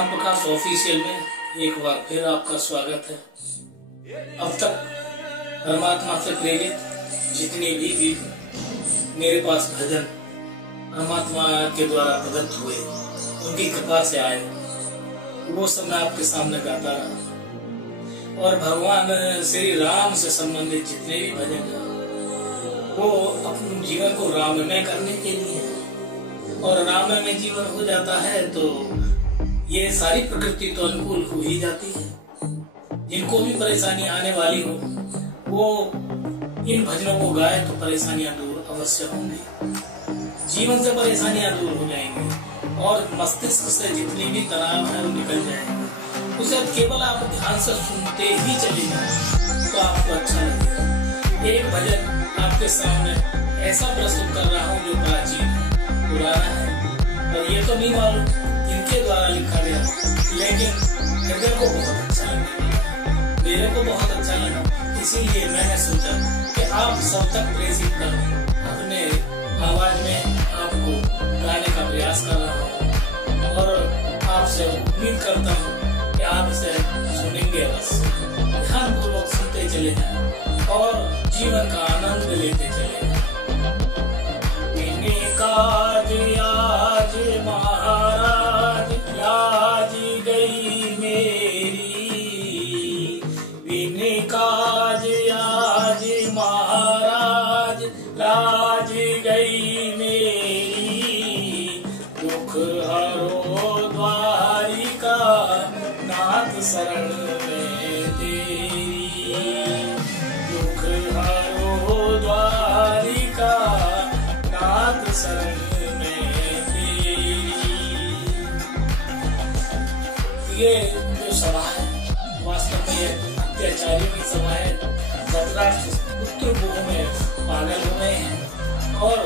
Ram Prakash official में एक बार फिर आपका स्वागत है। अब तक परमात्मा से प्रेरित जितने भी मेरे पास भजन परमात्मा के द्वारा प्रदत्त हुए, उनकी कृपा से आए, वो सब मैं आपके सामने गाता रहा। और भगवान श्री राम से संबंधित जितने भी भजन हैं वो अपने जीवन को राममय करने के लिए है। और राममय जीवन हो जाता है तो ये सारी प्रकृति तो अनुकूल हो ही जाती है। जिनको भी परेशानी आने वाली हो वो इन भजनों को गाए तो परेशानियां दूर अवश्य होंगी, जीवन से परेशानियां दूर हो जाएंगी और मस्तिष्क से जितनी भी तनाव है वो निकल जाएंगे। उसे केवल आप ध्यान से सुनते ही चले जाए तो आपको अच्छा लगेगा। एक भजन आपके सामने ऐसा प्रस्तुत कर रहा हूँ जो प्राचीन पुराना है और ये तो नहीं मालूम इनके द्वारा लिखा गया, लेकिन हृदय को बहुत अच्छा लगा, मेरे को बहुत अच्छा लगा। इसीलिए मैंने सोचा कि आप सब तक प्रेरित करूं, अपने आवाज में आपको गाने का प्रयास कर रहा हूँ और आपसे उम्मीद करता हूँ कि आप इसे सुनेंगे, बस ध्यानपूर्वक सुनते चले जाएं और जीवन का आनंद लेते चले जाएं। काज आज महाराज लाज गई मेरी, बिन काज आज महाराज लाज गई मेरी, दुख हरो द्वारिका नाथ शरण में तेरी, दुख हरो द्वारिका नाथ शरण में तेरी। ये जो सभा है वास्तव में अत्याचारियों की सभा है। धृतराष्ट्र पुत्र मोह में पागल हो गए हैं और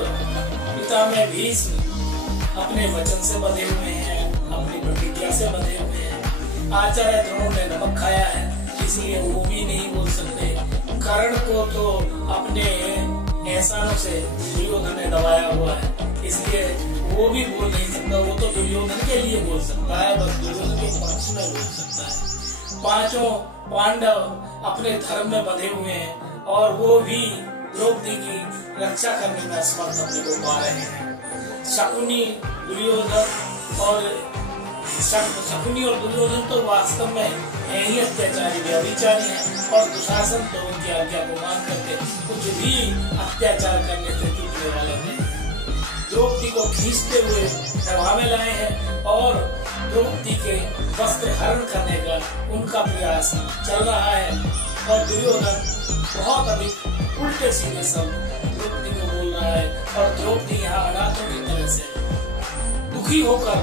पिता में भीष्म अपने वचन से बंधे हुए हैं, अपनी प्रतिज्ञा से बंधे हुए हैं। आचार्य द्रोण ने नमक खाया है इसलिए वो भी नहीं बोल सकते। कर्ण को तो अपने एहसानों से दुर्योधन ने दबाया हुआ है इसलिए वो भी बोल नहीं सकता। वो तो दुर्योधन के लिए बोल सकता है, बस दुर्योधन के पक्ष में बोल सकता है। पांचों पांडव अपने धर्म में बंधे हुए हैं और वो भी द्रौपदी की रक्षा करने में असमर्थ अपने को पा रहे हैं। शकुनी और दुर्योधन तो वास्तव में यही अत्याचारी व्यभिचारी हैं और दुशासन तो उनकी आज्ञा को मान करके कुछ भी अत्याचार करने से चूकने वाले नहीं। द्रौपदी को खींचते हुए सभा में लाए हैं और द्रौपदी के वस्त्र हरण करने का उनका प्रयास चल रहा है और दुर्योधन बहुत अधिक उल्टे सीधे सब द्रौपदी को बोल रहा है और द्रौपदी यहाँ अनाथों की तरह से दुखी होकर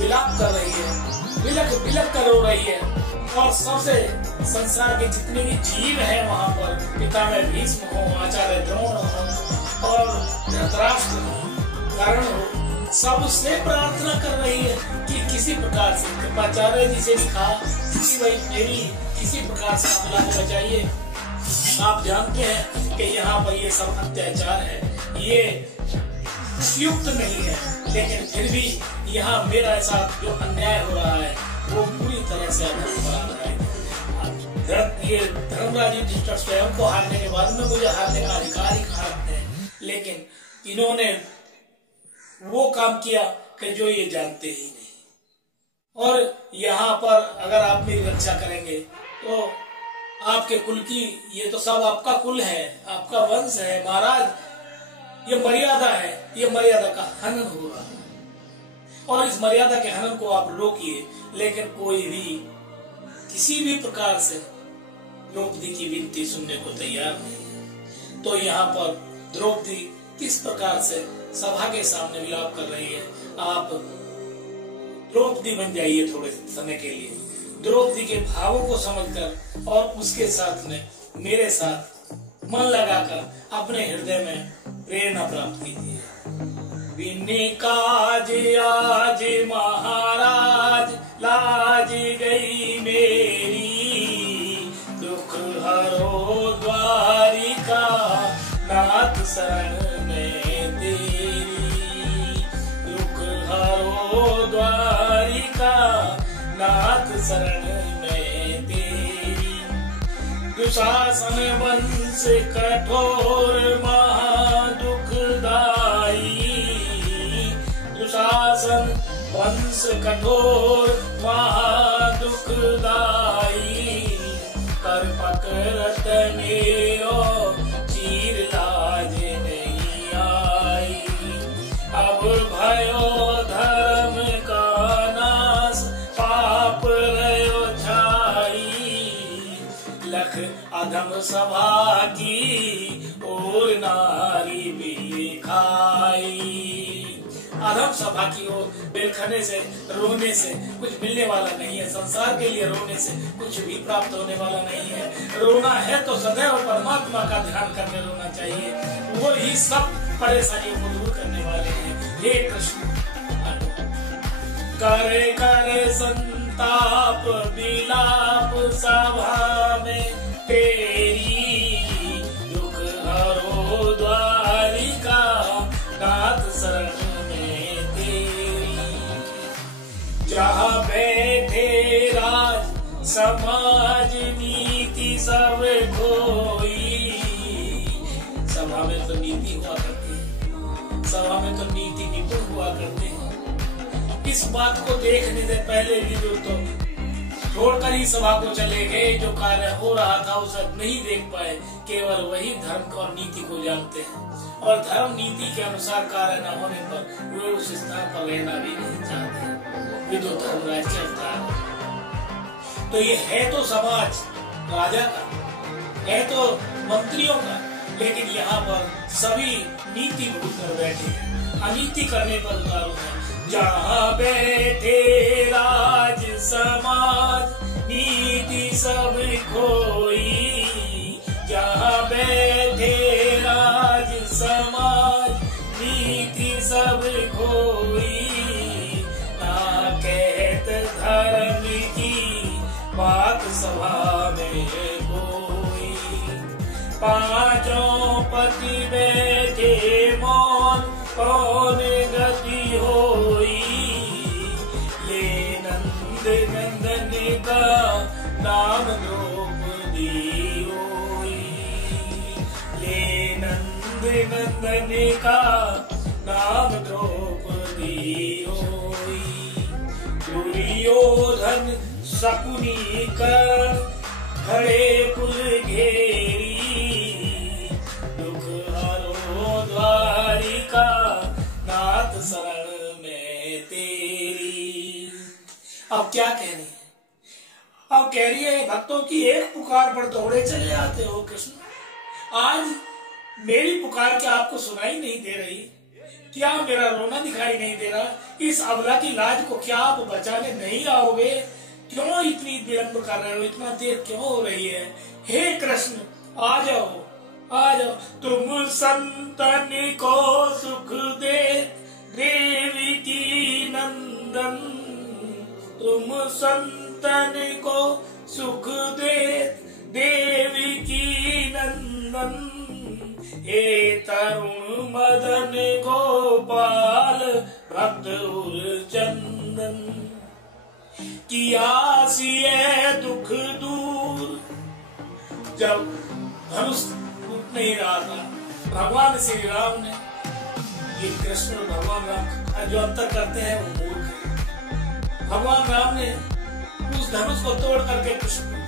विलाप कर रही है, बिलक कर रो रही है और सबसे संसार के जितने भी जीव हैं वहाँ पर पिता में भीष्म हो, आचार्य द्रोण हो और धृतराष्ट्र हो, कर्ण हो, सबसे प्रार्थना कर रही है कि किसी प्रकार से कृपाचार्य जी से लिखा कि भाई मेरी किसी प्रकार से आप लाभ बचाइए। आप जानते हैं कि यहाँ पर ये सब अत्याचार है, ये उपयुक्त नहीं है, लेकिन फिर भी यहाँ मेरा ऐसा जो अन्याय हो रहा है वो पूरी तरह से बराबर है। ये धर्मराज युधिष्ठिर स्वयं को हारने के बाद में मुझे हारने का अधिकार ही कहा है, लेकिन इन्होंने वो काम किया कि जो ये जानते ही नहीं। और यहाँ पर अगर आप मेरी रक्षा करेंगे तो आपके कुल की, ये तो सब आपका कुल है, आपका वंश है महाराज, ये मर्यादा है, ये मर्यादा का हनन हो रहा है और इस मर्यादा के हनन को आप रोकिए। लेकिन कोई भी किसी भी प्रकार से द्रौपदी की विनती सुनने को तैयार नहीं है। तो यहाँ पर द्रौपदी किस प्रकार से सभा के सामने विलाप कर रही है। आप द्रौपदी बन जाइए थोड़े समय के लिए, द्रौपदी के भावों को समझकर और उसके साथ में मेरे साथ मन लगाकर अपने हृदय में प्रेरणा प्राप्त कीजिए। बिन काज आज महाराज लाज गई मेरी, दुख हरो द्वारिका नाथ शरण में तेरी, दुख हरो द्वारिका नाथ शरण में तेरी। दुशासन वंश कठोर महा दुखदाई, दुशासन वंश कठोर महा दुखदाई। कर पकड़त मेरो चीर लाज नहीं आई। अब भयो धर्म का नाश, पाप रयो छाई। लख अधम सभा की और नारी भी खाई। अधम सभा की ओर बिलखने से, रोने से कुछ मिलने वाला नहीं है। संसार के लिए रोने से कुछ भी प्राप्त होने वाला नहीं है। रोना है तो सदैव परमात्मा का ध्यान करके रोना चाहिए, वो ही सब परेशानियों को दूर करने वाले हैं। हे कृष्ण, करे करे संताप विलाप सभा में तेरी। दुख हरो द्वारिका नाथ शरण में तेरी। जहाँ बैठे राज समाज नीति सब खोई। सभा में तो नीति हुआ करती है, सभा में तो नीति निपुण हुआ करते हैं। इस बात को देखने से पहले भी तो छोड़कर ही सभा को चले गए। जो कार्य हो रहा था उसे नहीं देख पाए, केवल वही धर्म और नीति को जानते हैं। और धर्म नीति के अनुसार कार्य न होने पर वे उस स्थान पर रहना भी नहीं चाहते। ये तो धर्मराज चलता है। तो ये है तो समाज राजा का, है तो मंत्रियों का, लेकिन यहाँ पर सभी नीति भूल कर बैठे हैं, अनीति करने पर उतारू है। जहाँ बैठे राज समाज नीति सब खोई। जहाँ बैठे राज समाज नीति सब खोई। ना कहत धर्म की बात सभा में कोई। पांचों पति बैठे मौन कौन गति होई। ले नंद नंदन का नाम द्रौपदी होई। ले नंद नंदन का नाम द्रौपदी होई। दुर्योधन शकुनी कर खड़े कुल घेरी। दुख हरो द्वारिका नाथ शरण में तेरी। अब क्या कह रही है? अब कह रही है भक्तों की एक पुकार पर दौड़े चले आते हो कृष्ण। आज मेरी पुकार क्या आपको सुनाई नहीं दे रही? क्या मेरा रोना दिखाई नहीं दे रहा? इस अबला की लाज को क्या आप बचाने नहीं आओगे? क्यों इतनी विलंब कर रहे हो? इतना देर क्यों हो रही है? हे कृष्ण आ जाओ, आ जाओ। तुम संतन को सुख दे देवी की नंदन। तुम संतन को सुख दे देवी की नंदन। हे तरुण मदन गोपाल भक्त चंदन। किया सिए दुख दूर। जब धनुष टूट नहीं रहा था, भगवान श्री राम ने, ये कृष्ण भगवान राम जो अंतर करते हैं वो मूर्ख है। भगवान राम ने उस धनुष को तोड़ करके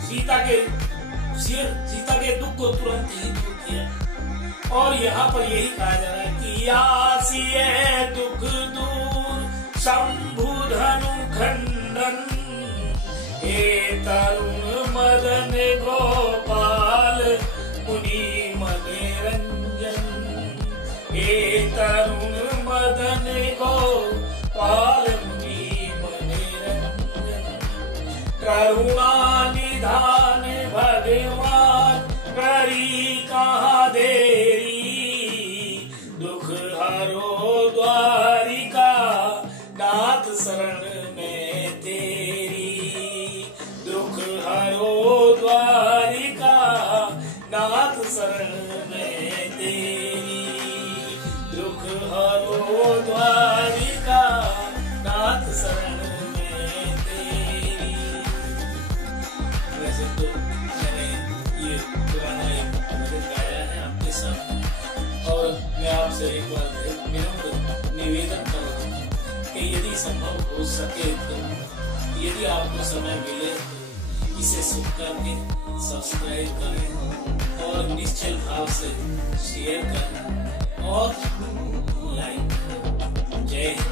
सीता के दुख को तुरंत ही दूर किया। और यहाँ पर यही कहा जा रहा है कि आसिए दुख दूर शंभु धनु खंडन। हे तरुण मदन गोपाल मुनि मनोरंजन। हे तरुण मदन गोपाल मुनि मनोरंजन। करुणा निधान भगवान करी कहाँ देरी। दुख हरो द्वारिका नाथ शरण में तेरी। दुख हरो द्वारिका नाथ शरण में तेरी। दुख हरो द्वारिका नाथ शरण में तेरी। मैं आपसे एक बार विनम्र निवेदन करूँ कि यदि संभव हो सके तो यदि आपको समय मिले तो इसे सुन करके सब्सक्राइब करें और निश्चल भाव से शेयर करें और लाइक करें। जय हिंद।